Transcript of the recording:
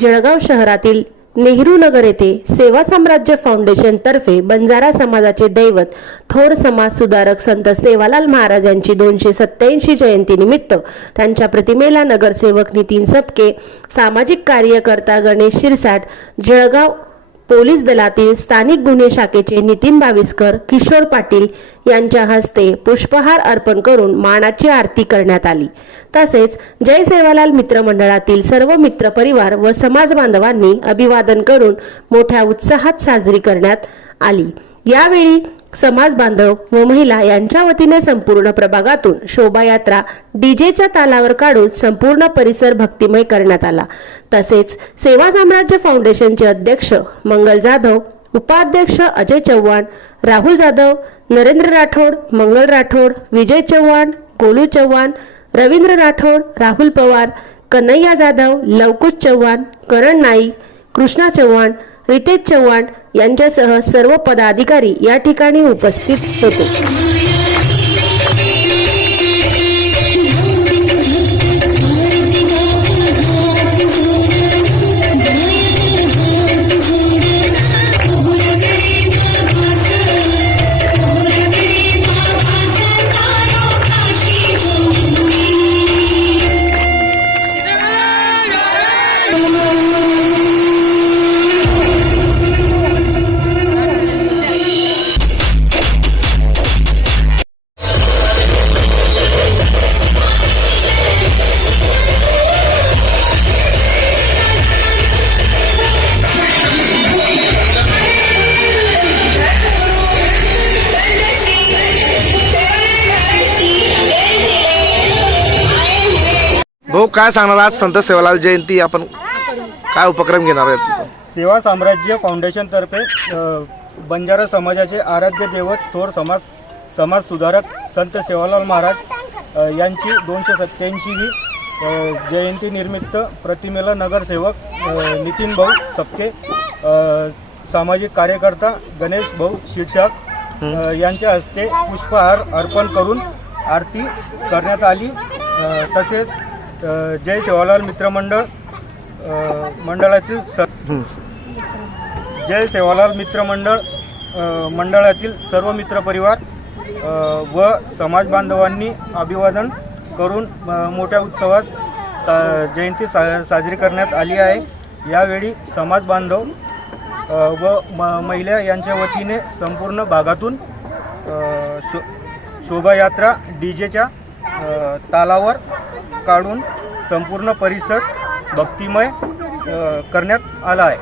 जळगाव शहरातील नेहरू नगर येथे सेवा साम्राज्य फाउंडेशन तर्फे बंजारा समाजाचे दैवत थोर समाज सुधारक संत सेवालाल महाराज यांची 287 जयंती निमित्त त्यांच्या प्रतिमेला नगरसेवक नितीन सपके, सामाजिक कार्यकर्ता गणेश शिरसाट, जळगाव पोलीस दलातील स्थानिक गुन्हे शाखेचे नितीन बाविस्कर, किशोर पाटील यांच्या हस्ते पुष्पहार अर्पण करून मानाची आरती करण्यात आली। तसेच जय सेवालाल मित्र मंडळातील सर्व मित्र परिवार व समाज बांधवांनी अभिवादन करून मोठ्या उत्साहात साजरी करण्यात आली। यावेळी समाज बांधव व महिला यांच्या वतीने संपूर्ण प्रभागातून शोभायात्रा डीजेच्या तालावर काढून संपूर्ण परिसर भक्तिमय करण्यात आला। तसेच सेवा साम्राज्य फाउंडेशनचे अध्यक्ष मंगल जाधव, उपाध्यक्ष अजय चव्हाण, राहुल जाधव, नरेंद्र राठोड, मंगल राठोड, विजय चव्हाण, गोलू चव्हाण, रवींद्र राठोड, राहुल पवार, कन्हैया जाधव, लवकुश चव्हाण, करण नाईक, कृष्णा चव्हाण, रितेश चव्हाण यांच्यासह सर्व पदाधिकारी या ठिकाणी उपस्थित होते। भाऊ, काय सांगणार आज संत सेवालाल जयंती आपण काय उपक्रम घेणार आहेत? सेवा साम्राज्य फाउंडेशन तर्फे बंजारा समाजाचे आराध्य दैवत थोर समाज सुधारक संत सेवालाल महाराज यांची 287वी जयंती निमित्त प्रतिमेला नगरसेवक नितीन भाऊ सपके, सामाजिक कार्यकर्ता गणेश भाऊ शिरसाट यांच्या हस्ते पुष्पहार अर्पण करून आरती करण्यात आली। तसेच जय सेवालाल मित्र मंडळातील जय सेवालाल मित्र मंडळातील सर्व मित्र परिवार व समाज बांधवांनी अभिवादन करून मोठ्या उत्सवात जयंती साजरी करण्यात आली आहे। यावेळी समाज बांधव व महिला यांच्या वतीने संपूर्ण भागातून शोभायात्रा डीजेच्या तालावर काढून संपूर्ण परिसर भक्तिमय करण्यात आला आहे।